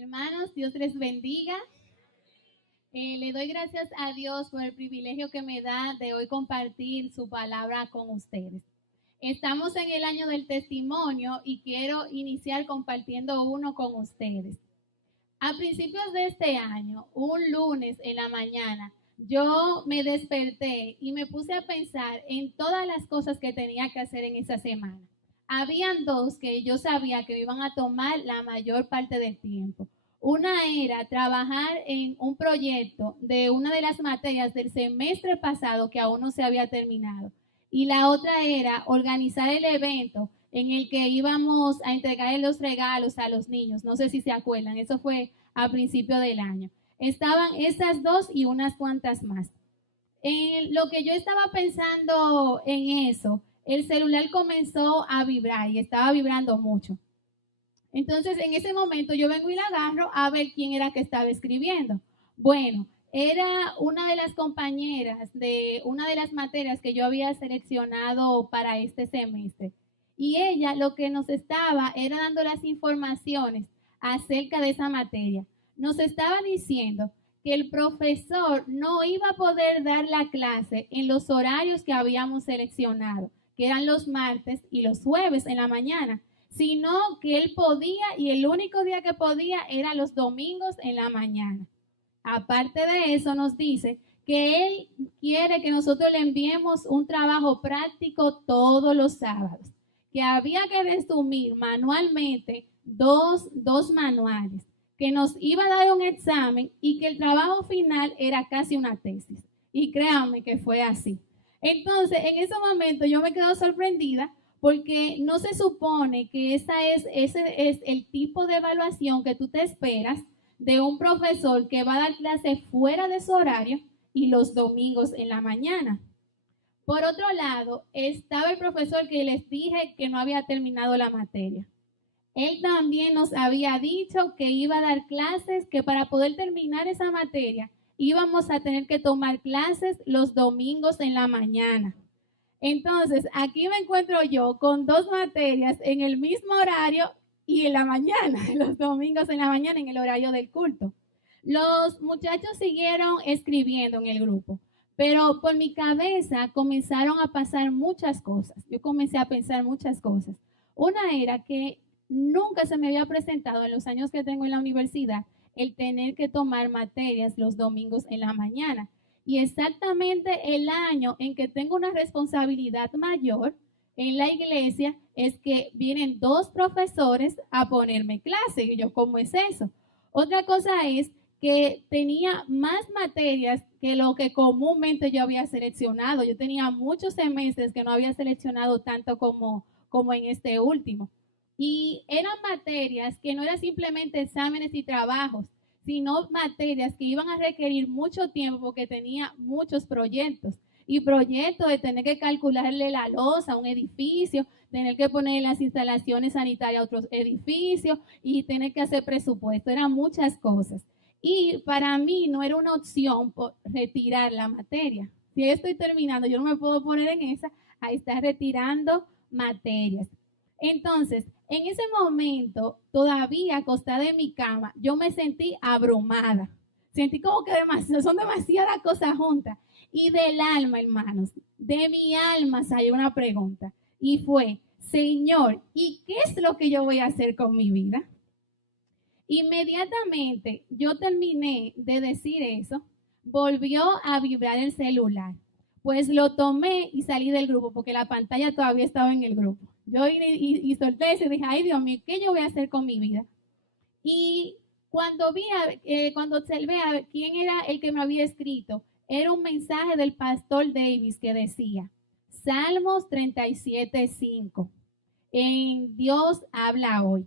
Hermanos, Dios les bendiga. Le doy gracias a Dios por el privilegio que me da de hoy compartir su palabra con ustedes. Estamos en el año del testimonio y quiero iniciar compartiendo uno con ustedes. A principios de este año, un lunes en la mañana, yo me desperté y me puse a pensar en todas las cosas que tenía que hacer en esa semana. Habían dos que yo sabía que me iban a tomar la mayor parte del tiempo. Una era trabajar en un proyecto de una de las materias del semestre pasado que aún no se había terminado. Y la otra era organizar el evento en el que íbamos a entregar los regalos a los niños. No sé si se acuerdan, eso fue a principio del año. Estaban esas dos y unas cuantas más. En lo que yo estaba pensando en eso, el celular comenzó a vibrar y estaba vibrando mucho. Entonces, en ese momento yo vengo y la agarro a ver quién era que estaba escribiendo. Bueno, era una de las compañeras de una de las materias que yo había seleccionado para este semestre. Y ella lo que nos estaba era dando las informaciones acerca de esa materia. Nos estaba diciendo que el profesor no iba a poder dar la clase en los horarios que habíamos seleccionado, que eran los martes y los jueves en la mañana, sino que él podía y el único día que podía era los domingos en la mañana. Aparte de eso, nos dice que él quiere que nosotros le enviemos un trabajo práctico todos los sábados, que había que resumir manualmente dos manuales, que nos iba a dar un examen y que el trabajo final era casi una tesis. Y créanme que fue así. Entonces, en ese momento yo me quedo sorprendida porque no se supone que ese es el tipo de evaluación que tú te esperas de un profesor que va a dar clase fuera de su horario y los domingos en la mañana. Por otro lado, estaba el profesor que les dije que no había terminado la materia. Él también nos había dicho que iba a dar clases, que para poder terminar esa materia íbamos a tener que tomar clases los domingos en la mañana. Entonces, aquí me encuentro yo con dos materias en el mismo horario y en la mañana, los domingos en la mañana en el horario del culto. Los muchachos siguieron escribiendo en el grupo, pero por mi cabeza comenzaron a pasar muchas cosas. Yo comencé a pensar muchas cosas. Una era que nunca se me había presentado en los años que tengo en la universidad el tener que tomar materias los domingos en la mañana. Y exactamente el año en que tengo una responsabilidad mayor en la iglesia es que vienen dos profesores a ponerme clase. Y yo, ¿cómo es eso? Otra cosa es que tenía más materias que lo que comúnmente yo había seleccionado. Yo tenía muchos semestres que no había seleccionado tanto como en este último. Y eran materias que no eran simplemente exámenes y trabajos, sino materias que iban a requerir mucho tiempo porque tenía muchos proyectos. Y proyectos de tener que calcularle la losa a un edificio, tener que poner las instalaciones sanitarias a otros edificios y tener que hacer presupuesto. Eran muchas cosas. Y para mí no era una opción retirar la materia. Si estoy terminando, yo no me puedo poner en esa, ahí está retirando materias. Entonces, en ese momento, todavía acostada en mi cama, yo me sentí abrumada. Sentí como que son demasiadas cosas juntas. Y del alma, hermanos, de mi alma salió una pregunta. Y fue, Señor, ¿y qué es lo que yo voy a hacer con mi vida? Inmediatamente yo terminé de decir eso, volvió a vibrar el celular. Pues lo tomé y salí del grupo porque la pantalla todavía estaba en el grupo. Yo y solté eso y dije, ay Dios mío, ¿qué yo voy a hacer con mi vida? Y cuando cuando observé a quién era el que me había escrito, era un mensaje del pastor Davis que decía, Salmos 37:5, en Dios habla hoy.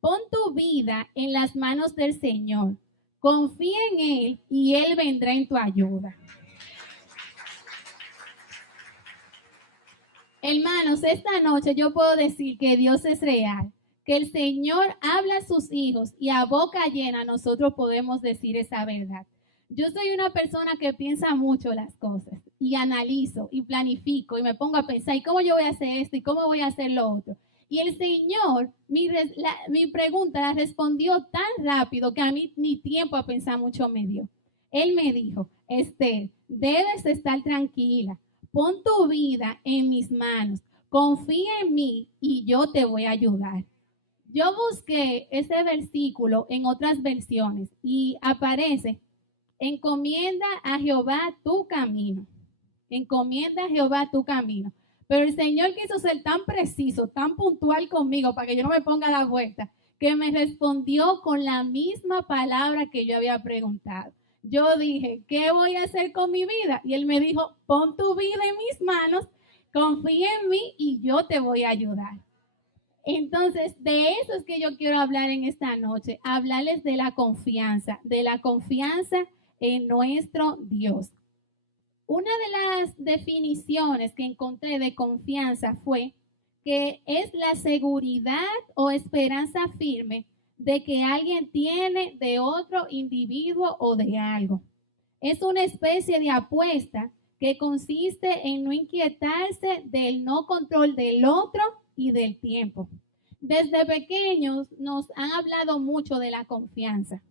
Pon tu vida en las manos del Señor. Confía en Él y Él vendrá en tu ayuda. Hermanos, esta noche yo puedo decir que Dios es real, que el Señor habla a sus hijos y a boca llena nosotros podemos decir esa verdad. Yo soy una persona que piensa mucho las cosas y analizo y planifico y me pongo a pensar, ¿y cómo yo voy a hacer esto y cómo voy a hacer lo otro? Y el Señor, mi pregunta la respondió tan rápido que a mí ni tiempo a pensar mucho me dio. Él me dijo, Esther, debes estar tranquila. Pon tu vida en mis manos. Confía en mí y yo te voy a ayudar. Yo busqué ese versículo en otras versiones y aparece, encomienda a Jehová tu camino. Encomienda a Jehová tu camino. Pero el Señor quiso ser tan preciso, tan puntual conmigo para que yo no me ponga a la vuelta, que me respondió con la misma palabra que yo había preguntado. Yo dije, ¿qué voy a hacer con mi vida? Y él me dijo, pon tu vida en mis manos, confía en mí y yo te voy a ayudar. Entonces, de eso es que yo quiero hablar en esta noche, hablarles de la confianza en nuestro Dios. Una de las definiciones que encontré de confianza fue que es la seguridad o esperanza firme de que alguien tiene de otro individuo o de algo. Es una especie de apuesta que consiste en no inquietarse del no control del otro y del tiempo. Desde pequeños nos han hablado mucho de la confianza.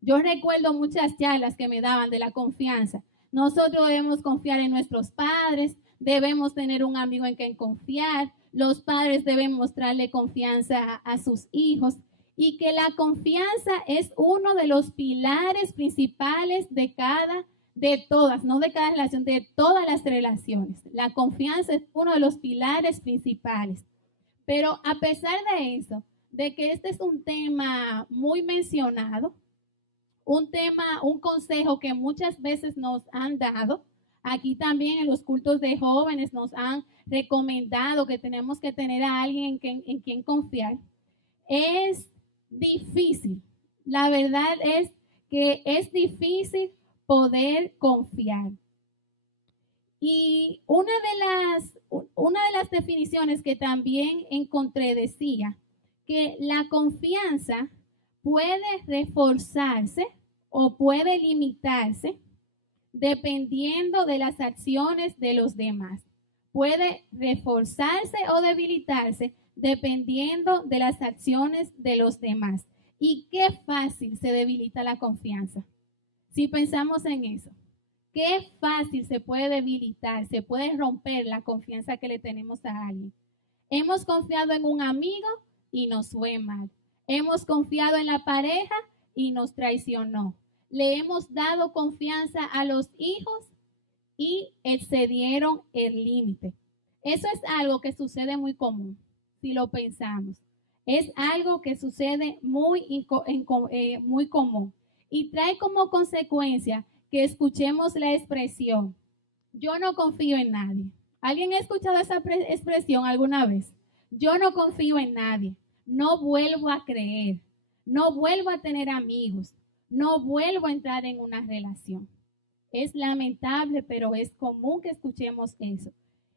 Yo recuerdo muchas charlas que me daban de la confianza. Nosotros debemos confiar en nuestros padres, debemos tener un amigo en quien confiar, los padres deben mostrarle confianza a sus hijos y que la confianza es uno de los pilares principales de todas, no de cada relación, de todas las relaciones. La confianza es uno de los pilares principales. Pero a pesar de eso, de que este es un tema muy mencionado, un consejo que muchas veces nos han dado, aquí también en los cultos de jóvenes nos han recomendado que tenemos que tener a alguien en quien confiar, es difícil. La verdad es que es difícil poder confiar. Y una de las definiciones que también encontré decía que la confianza puede reforzarse o puede limitarse dependiendo de las acciones de los demás. Puede reforzarse o debilitarse dependiendo de las acciones de los demás. Y qué fácil se debilita la confianza. Si pensamos en eso, qué fácil se puede debilitar, se puede romper la confianza que le tenemos a alguien. Hemos confiado en un amigo y nos fue mal. Hemos confiado en la pareja y nos traicionó. Le hemos dado confianza a los hijos y excedieron el límite. Eso es algo que sucede muy común, si lo pensamos. Es algo que sucede muy común y trae como consecuencia que escuchemos la expresión, yo no confío en nadie. ¿Alguien ha escuchado esa expresión alguna vez? Yo no confío en nadie. No vuelvo a creer, no vuelvo a tener amigos, no vuelvo a entrar en una relación. Es lamentable, pero es común que escuchemos eso.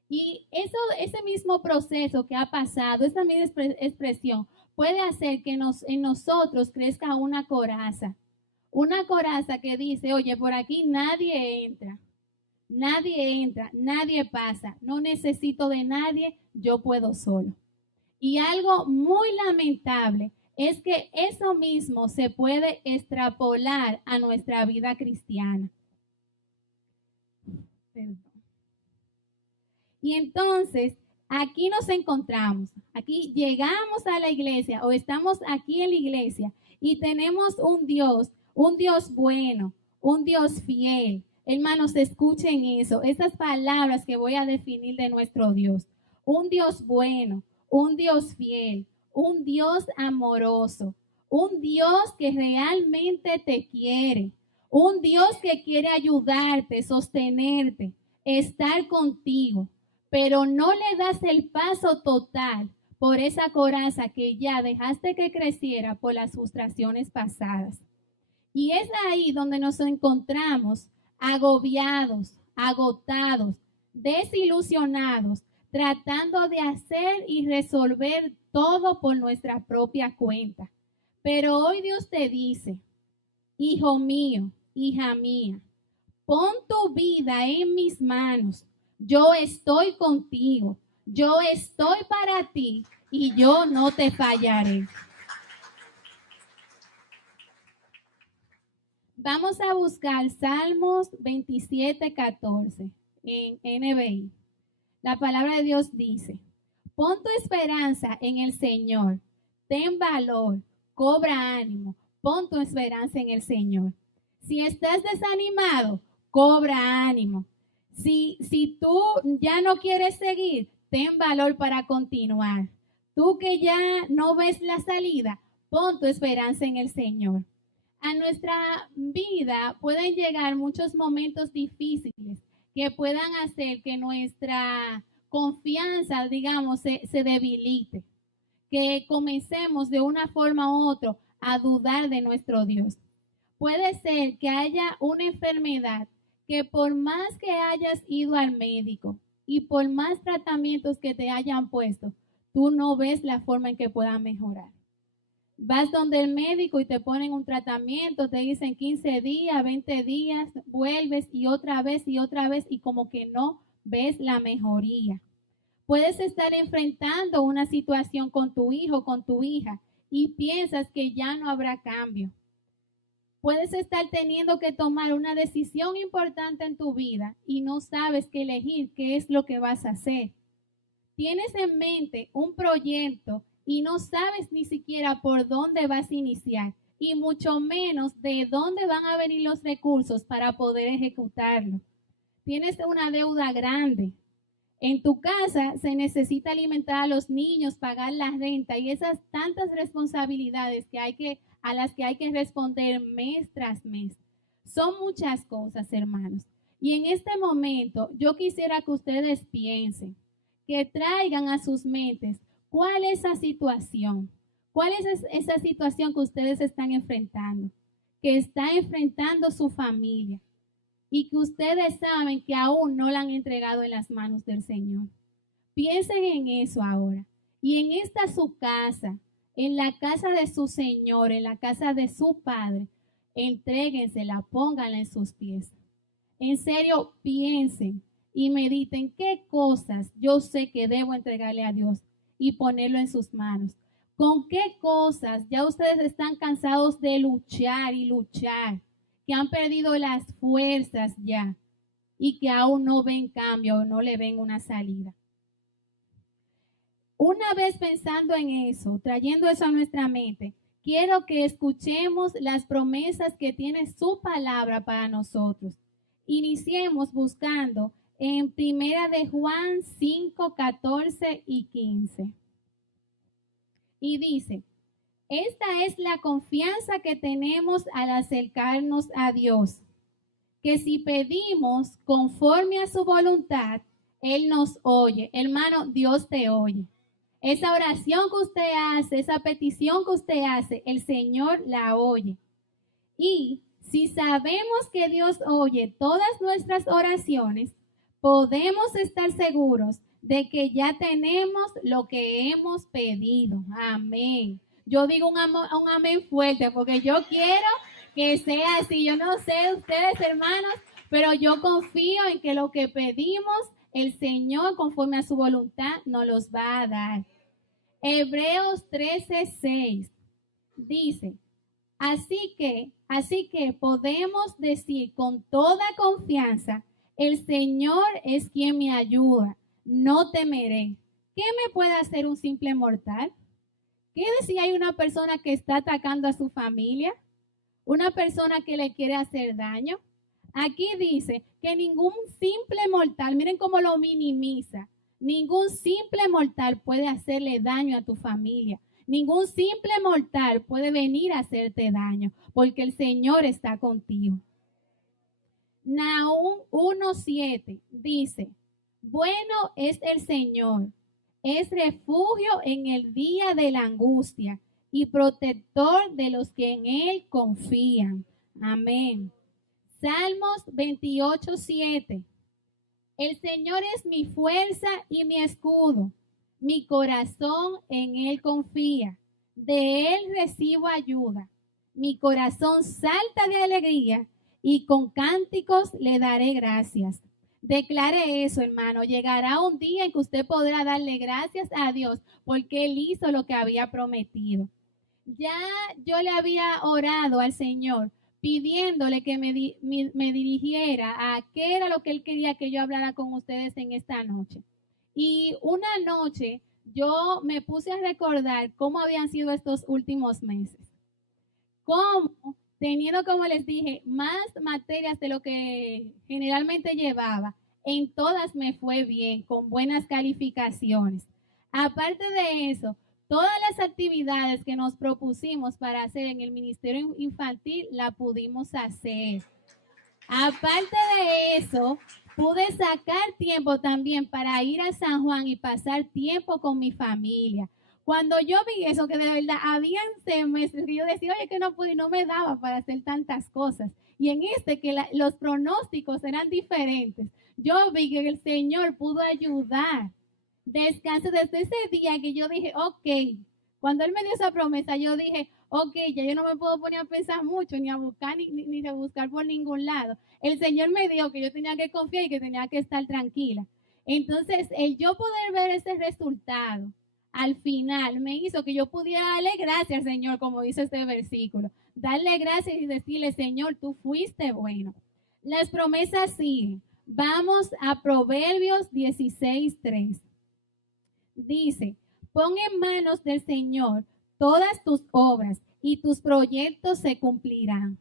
Y ese mismo proceso que ha pasado, esa misma expresión, puede hacer que en nosotros crezca una coraza que dice, oye, por aquí nadie entra, nadie pasa, no necesito de nadie, yo puedo solo. Y algo muy lamentable es que eso mismo se puede extrapolar a nuestra vida cristiana. Perdón. Y entonces, aquí nos encontramos, aquí llegamos a la iglesia o estamos aquí en la iglesia y tenemos un Dios bueno, un Dios fiel. Hermanos, escuchen eso, esas palabras que voy a definir de nuestro Dios. Un Dios bueno, un Dios fiel, un Dios amoroso, un Dios que realmente te quiere, un Dios que quiere ayudarte, sostenerte, estar contigo, pero no le das el paso total por esa coraza que ya dejaste que creciera por las frustraciones pasadas. Y es ahí donde nos encontramos agobiados, agotados, desilusionados, tratando de hacer y resolver todo por nuestra propia cuenta. Pero hoy Dios te dice, hijo mío, hija mía, pon tu vida en mis manos. Yo estoy contigo. Yo estoy para ti y yo no te fallaré. Vamos a buscar Salmos 27:14 en NBI. La palabra de Dios dice, pon tu esperanza en el Señor, ten valor, cobra ánimo, pon tu esperanza en el Señor. Si estás desanimado, cobra ánimo. Si tú ya no quieres seguir, ten valor para continuar. Tú que ya no ves la salida, pon tu esperanza en el Señor. A nuestra vida pueden llegar muchos momentos difíciles que puedan hacer que nuestra confianza, digamos, se debilite, que comencemos de una forma u otra a dudar de nuestro Dios. Puede ser que haya una enfermedad que por más que hayas ido al médico y por más tratamientos que te hayan puesto, tú no ves la forma en que pueda mejorar. Vas donde el médico y te ponen un tratamiento, te dicen 15 días, 20 días, vuelves y otra vez y como que no ves la mejoría. Puedes estar enfrentando una situación con tu hijo, con tu hija y piensas que ya no habrá cambio. Puedes estar teniendo que tomar una decisión importante en tu vida y no sabes qué elegir, qué es lo que vas a hacer. Tienes en mente un proyecto y no sabes ni siquiera por dónde vas a iniciar y mucho menos de dónde van a venir los recursos para poder ejecutarlo. Tienes una deuda grande. En tu casa se necesita alimentar a los niños, pagar la renta y esas tantas responsabilidades a las que hay que responder mes tras mes. Son muchas cosas, hermanos. Y en este momento yo quisiera que ustedes piensen, que traigan a sus mentes cuál es esa situación, cuál es esa situación que ustedes están enfrentando, que está enfrentando su familia y que ustedes saben que aún no la han entregado en las manos del Señor. Piensen en eso ahora. Y en esta su casa, en la casa de su Señor, en la casa de su Padre, entréguensela, pónganla en sus pies. En serio, piensen y mediten qué cosas yo sé que debo entregarle a Dios y ponerlo en sus manos. ¿Con qué cosas ya ustedes están cansados de luchar y luchar? Que han perdido las fuerzas ya y que aún no ven cambio o no le ven una salida. Una vez pensando en eso, trayendo eso a nuestra mente, quiero que escuchemos las promesas que tiene su palabra para nosotros. Iniciemos buscando en Primera de Juan 5, 14 y 15. Y dice, esta es la confianza que tenemos al acercarnos a Dios, que si pedimos conforme a su voluntad, Él nos oye. Hermano, Dios te oye. Esa oración que usted hace, esa petición que usted hace, el Señor la oye. Y si sabemos que Dios oye todas nuestras oraciones, podemos estar seguros de que ya tenemos lo que hemos pedido. Amén. Yo digo un amén fuerte porque yo quiero que sea así. Yo no sé ustedes, hermanos, pero yo confío en que lo que pedimos, el Señor, conforme a su voluntad, nos los va a dar. Hebreos 13:6 dice, Así que podemos decir con toda confianza, el Señor es quien me ayuda, no temeré. ¿Qué me puede hacer un simple mortal? ¿Qué si hay una persona que está atacando a su familia? ¿Una persona que le quiere hacer daño? Aquí dice que ningún simple mortal, miren cómo lo minimiza, ningún simple mortal puede hacerle daño a tu familia. Ningún simple mortal puede venir a hacerte daño, porque el Señor está contigo. Nahum 1:7 dice, bueno es el Señor, es refugio en el día de la angustia y protector de los que en Él confían. Amén. Salmos 28:7. El Señor es mi fuerza y mi escudo. Mi corazón en Él confía. De Él recibo ayuda. Mi corazón salta de alegría y con cánticos le daré gracias. Declare eso, hermano. Llegará un día en que usted podrá darle gracias a Dios porque Él hizo lo que había prometido. Ya yo le había orado al Señor pidiéndole que me dirigiera a qué era lo que Él quería que yo hablara con ustedes en esta noche. Y una noche yo me puse a recordar cómo habían sido estos últimos meses. Cómo, teniendo, como les dije, más materias de lo que generalmente llevaba, en todas me fue bien, con buenas calificaciones. Aparte de eso, todas las actividades que nos propusimos para hacer en el Ministerio Infantil la pudimos hacer. Aparte de eso, pude sacar tiempo también para ir a San Juan y pasar tiempo con mi familia. Cuando yo vi eso, que de verdad habían semestres que yo decía, oye, que no pude y no me daba para hacer tantas cosas. Y en que los pronósticos eran diferentes, yo vi que el Señor pudo ayudar. Descanse desde ese día que yo dije, ok, cuando Él me dio esa promesa, yo dije, ok, ya yo no me puedo poner a pensar mucho, ni a buscar, ni de buscar por ningún lado. El Señor me dijo que yo tenía que confiar y que tenía que estar tranquila. Entonces, el yo poder ver ese resultado, al final, me hizo que yo pudiera darle gracias al Señor, como dice este versículo. Darle gracias y decirle, Señor, tú fuiste bueno. Las promesas siguen. Vamos a Proverbios 16:3. Dice, pon en manos del Señor todas tus obras y tus proyectos se cumplirán.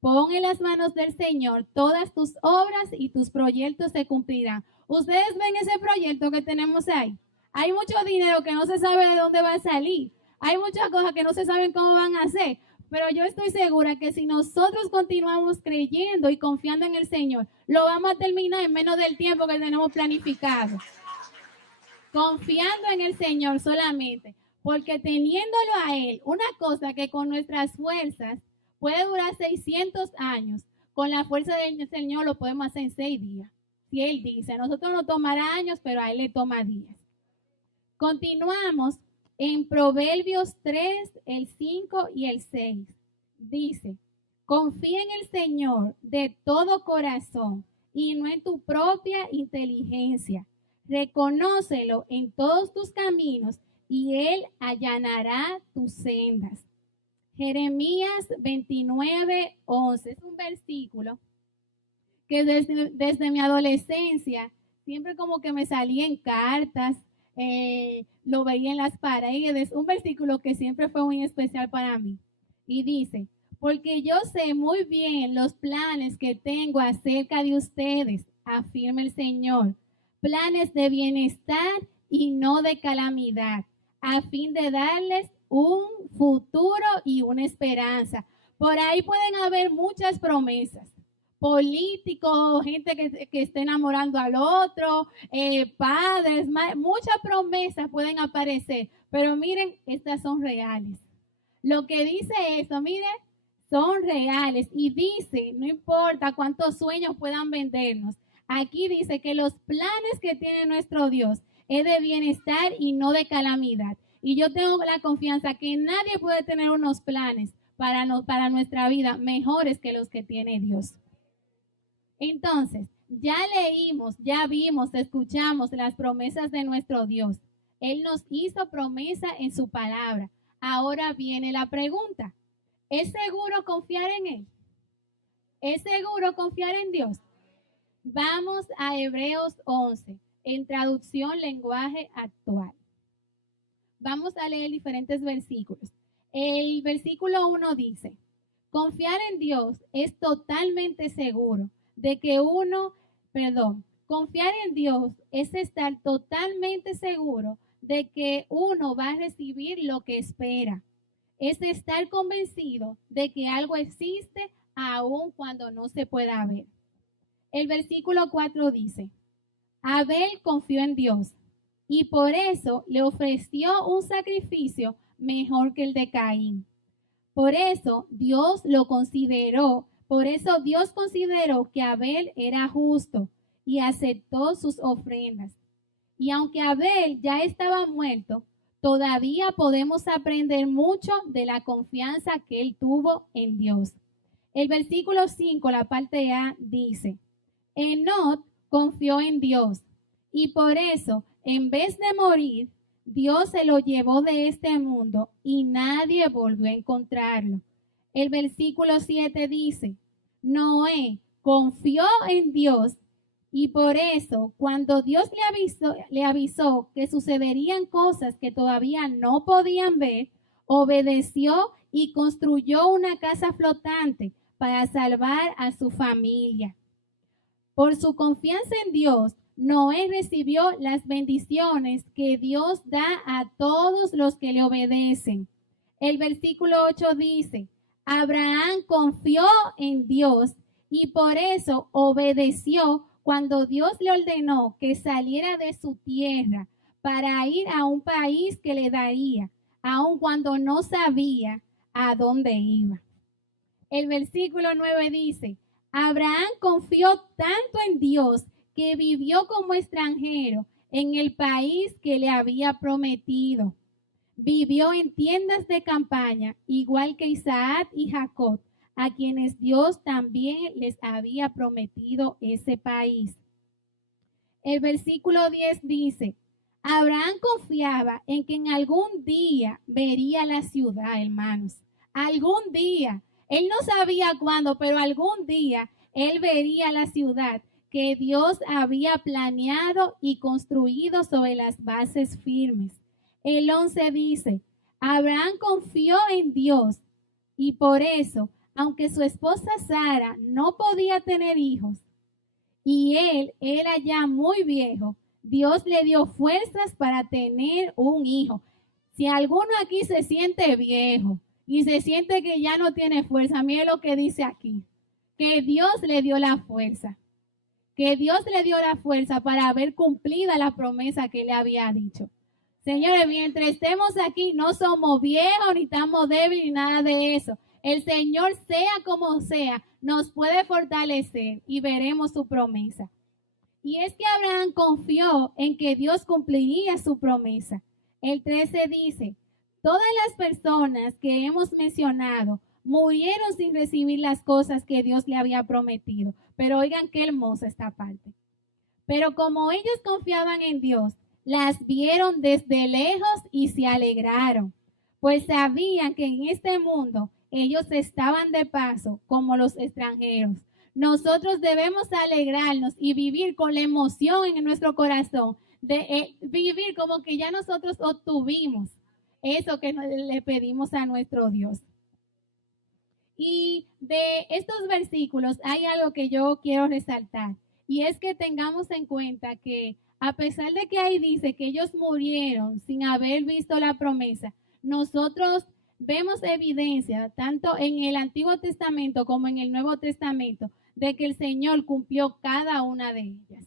Pon en las manos del Señor todas tus obras y tus proyectos se cumplirán. Ustedes ven ese proyecto que tenemos ahí. Hay mucho dinero que no se sabe de dónde va a salir. Hay muchas cosas que no se saben cómo van a hacer. Pero yo estoy segura que si nosotros continuamos creyendo y confiando en el Señor, lo vamos a terminar en menos del tiempo que tenemos planificado. Confiando en el Señor solamente, porque teniéndolo a Él, una cosa que con nuestras fuerzas puede durar 600 años, con la fuerza del Señor lo podemos hacer en 6 días. Si Él dice, a nosotros nos tomará años, pero a Él le toma días. Continuamos en Proverbios 3, el 5 y el 6. Dice, confía en el Señor de todo corazón y no en tu propia inteligencia. Reconócelo en todos tus caminos y Él allanará tus sendas. Jeremías 29:11 es un versículo que desde mi adolescencia siempre como que me salía en cartas, lo veía en las paredes, un versículo que siempre fue muy especial para mí. Y dice, porque yo sé muy bien los planes que tengo acerca de ustedes, afirma el Señor, planes de bienestar y no de calamidad, a fin de darles un futuro y una esperanza. Por ahí pueden haber muchas promesas. Políticos, gente que esté enamorando al otro, padres, muchas promesas pueden aparecer, pero miren, estas son reales. Lo que dice eso, miren, son reales y dice, no importa cuántos sueños puedan vendernos, aquí dice que los planes que tiene nuestro Dios es de bienestar y no de calamidad. Y yo tengo la confianza que nadie puede tener unos planes para nuestra vida mejores que los que tiene Dios. Entonces, ya leímos, ya vimos, escuchamos las promesas de nuestro Dios. Él nos hizo promesa en su palabra. Ahora viene la pregunta. ¿Es seguro confiar en Él? ¿Es seguro confiar en Dios? Vamos a Hebreos 11, en traducción lenguaje actual. Vamos a leer diferentes versículos. El versículo 1 dice, confiar en Dios es totalmente seguro de que confiar en Dios es estar totalmente seguro de que uno va a recibir lo que espera. Es estar convencido de que algo existe aun cuando no se pueda ver. El versículo 4 dice, Abel confió en Dios y por eso le ofreció un sacrificio mejor que el de Caín. Por eso Dios consideró que Abel era justo y aceptó sus ofrendas. Y aunque Abel ya estaba muerto, todavía podemos aprender mucho de la confianza que él tuvo en Dios. El versículo 5, la parte A, dice, Enoc confió en Dios y por eso, en vez de morir, Dios se lo llevó de este mundo y nadie volvió a encontrarlo. El versículo 7 dice, Noé confió en Dios y por eso, cuando Dios le avisó que sucederían cosas que todavía no podían ver, obedeció y construyó una casa flotante para salvar a su familia. Por su confianza en Dios, Noé recibió las bendiciones que Dios da a todos los que le obedecen. El versículo 8 dice, Abraham confió en Dios y por eso obedeció cuando Dios le ordenó que saliera de su tierra para ir a un país que le daría, aun cuando no sabía a dónde iba. El versículo 9 dice, Abraham confió tanto en Dios que vivió como extranjero en el país que le había prometido. Vivió en tiendas de campaña, igual que Isaac y Jacob, a quienes Dios también les había prometido ese país. El versículo 10 dice, Abraham confiaba en que en algún día vería la ciudad, hermanos. Algún día. Él no sabía cuándo, pero algún día él vería la ciudad que Dios había planeado y construido sobre las bases firmes. El 11 dice, Abraham confió en Dios y por eso, aunque su esposa Sara no podía tener hijos y él era ya muy viejo, Dios le dio fuerzas para tener un hijo. Si alguno aquí se siente viejo y se siente que ya no tiene fuerza, mire lo que dice aquí, que Dios le dio la fuerza, que Dios le dio la fuerza para haber cumplida la promesa que le había dicho. Señores, mientras estemos aquí, no somos viejos, ni estamos débiles, ni nada de eso. El Señor, sea como sea, nos puede fortalecer y veremos su promesa. Y es que Abraham confió en que Dios cumpliría su promesa. El 13 dice, todas las personas que hemos mencionado murieron sin recibir las cosas que Dios le había prometido. Pero oigan qué hermosa esta parte. Pero como ellos confiaban en Dios, las vieron desde lejos y se alegraron, pues sabían que en este mundo ellos estaban de paso como los extranjeros. Nosotros debemos alegrarnos y vivir con la emoción en nuestro corazón, de vivir como que ya nosotros obtuvimos eso que le pedimos a nuestro Dios. Y de estos versículos hay algo que yo quiero resaltar, y es que tengamos en cuenta que a pesar de que ahí dice que ellos murieron sin haber visto la promesa, nosotros vemos evidencia tanto en el Antiguo Testamento como en el Nuevo Testamento de que el Señor cumplió cada una de ellas.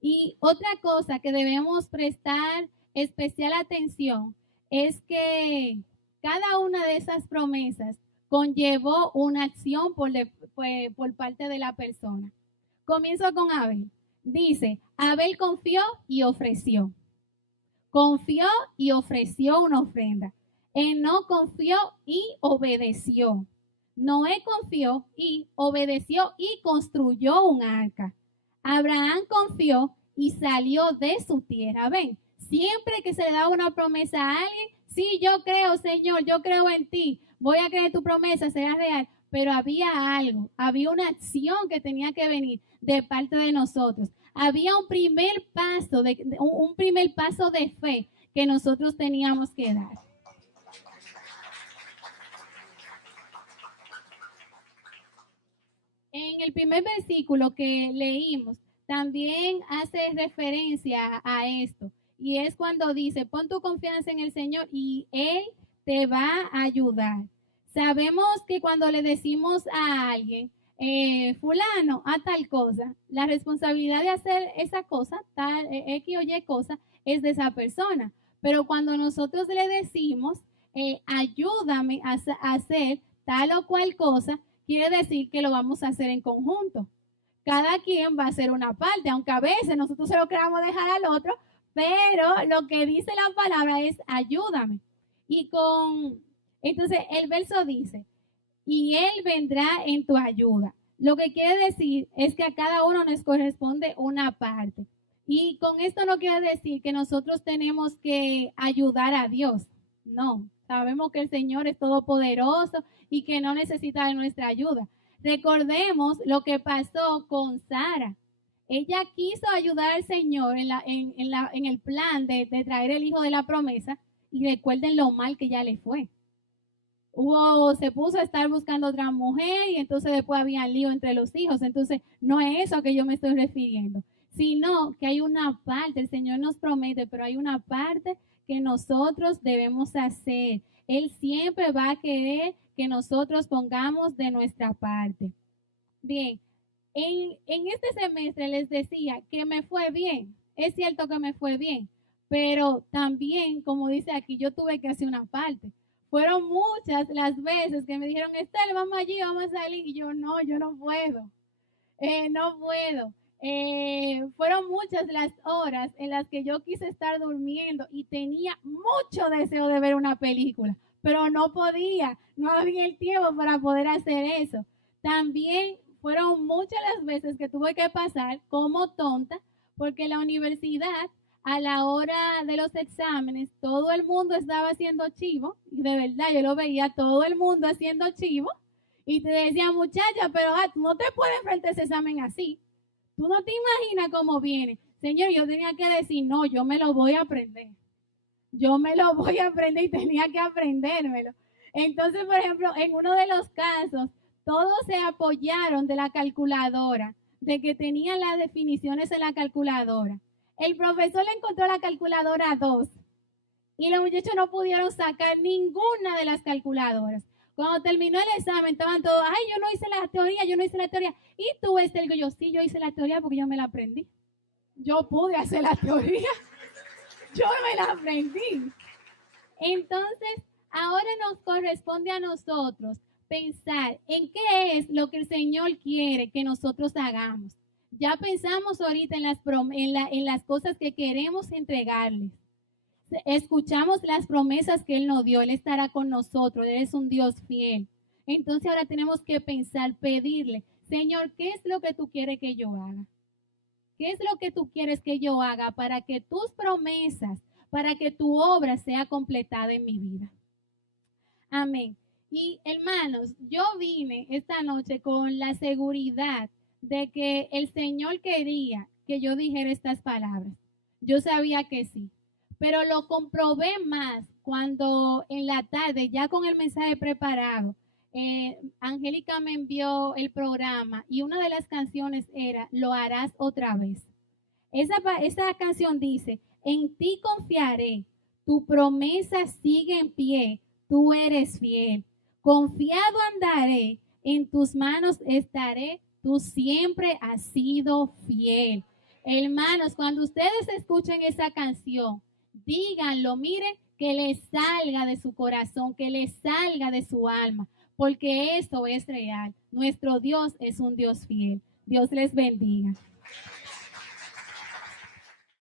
Y otra cosa que debemos prestar especial atención es que cada una de esas promesas conllevó una acción por parte de la persona. Comienzo con Abel. Dice, Abel confió y ofreció. Confió y ofreció una ofrenda. Enoc confió y obedeció. Noé confió y obedeció y construyó un arca. Abraham confió y salió de su tierra. Ven, siempre que se le da una promesa a alguien, sí, yo creo, Señor, yo creo en ti, voy a creer tu promesa, será real. Pero había algo, había una acción que tenía que venir de parte de nosotros. Había un primer paso de fe que nosotros teníamos que dar. En el primer versículo que leímos, también hace referencia a esto. Y es cuando dice, pon tu confianza en el Señor y Él te va a ayudar. Sabemos que cuando le decimos a alguien, fulano, a tal cosa, la responsabilidad de hacer esa cosa, tal, X o Y cosa, es de esa persona. Pero cuando nosotros le decimos, ayúdame a hacer tal o cual cosa, quiere decir que lo vamos a hacer en conjunto. Cada quien va a hacer una parte, aunque a veces nosotros se lo queramos dejar al otro, pero lo que dice la palabra es ayúdame. Entonces el verso dice, y Él vendrá en tu ayuda. Lo que quiere decir es que a cada uno nos corresponde una parte. Y con esto no quiere decir que nosotros tenemos que ayudar a Dios. No, sabemos que el Señor es todopoderoso y que no necesita de nuestra ayuda. Recordemos lo que pasó con Sara. Ella quiso ayudar al Señor en el plan de traer el hijo de la promesa, y recuerden lo mal que ya le fue. Se puso a estar buscando otra mujer y entonces después había lío entre los hijos. Entonces, no es eso a que yo me estoy refiriendo, sino que hay una parte, el Señor nos promete, pero hay una parte que nosotros debemos hacer. Él siempre va a querer que nosotros pongamos de nuestra parte. Bien, en este semestre les decía que me fue bien. Es cierto que me fue bien, pero también, como dice aquí, yo tuve que hacer una parte. Fueron muchas las veces que me dijeron, Estel, vamos allí, vamos a salir. Y yo no puedo. No puedo. Fueron muchas las horas en las que yo quise estar durmiendo y tenía mucho deseo de ver una película, pero no podía, no había el tiempo para poder hacer eso. También fueron muchas las veces que tuve que pasar como tonta, porque la universidad, a la hora de los exámenes, todo el mundo estaba haciendo chivo, y de verdad yo lo veía todo el mundo haciendo chivo, y te decía, muchacha, pero tú no te puedes enfrentar ese examen así. Tú no te imaginas cómo viene. Señor, yo tenía que decir, no, yo me lo voy a aprender. Yo me lo voy a aprender y tenía que aprendérmelo. Entonces, por ejemplo, en uno de los casos, todos se apoyaron de la calculadora, de que tenían las definiciones en la calculadora. El profesor le encontró la calculadora 2 y los muchachos no pudieron sacar ninguna de las calculadoras. Cuando terminó el examen, estaban todos, ay, yo no hice la teoría. Y tú, Estel, yo sí, yo hice la teoría porque yo me la aprendí. Yo pude hacer la teoría. Yo me la aprendí. Entonces, ahora nos corresponde a nosotros pensar en qué es lo que el Señor quiere que nosotros hagamos. Ya pensamos ahorita en las cosas que queremos entregarles. Escuchamos las promesas que Él nos dio. Él estará con nosotros. Él es un Dios fiel. Entonces ahora tenemos que pensar, pedirle, Señor, ¿qué es lo que tú quieres que yo haga? ¿Qué es lo que tú quieres que yo haga para que tus promesas, para que tu obra sea completada en mi vida? Amén. Y hermanos, yo vine esta noche con la seguridad de que el Señor quería que yo dijera estas palabras. Yo sabía que sí, pero lo comprobé más cuando en la tarde, ya con el mensaje preparado, Angélica me envió el programa y una de las canciones era Lo harás otra vez. Esa canción dice, en ti confiaré, tu promesa sigue en pie, tú eres fiel. Confiado andaré, en tus manos estaré, tú siempre has sido fiel. Hermanos, cuando ustedes escuchen esa canción, díganlo, miren, que les salga de su corazón, que les salga de su alma, porque eso es real. Nuestro Dios es un Dios fiel. Dios les bendiga.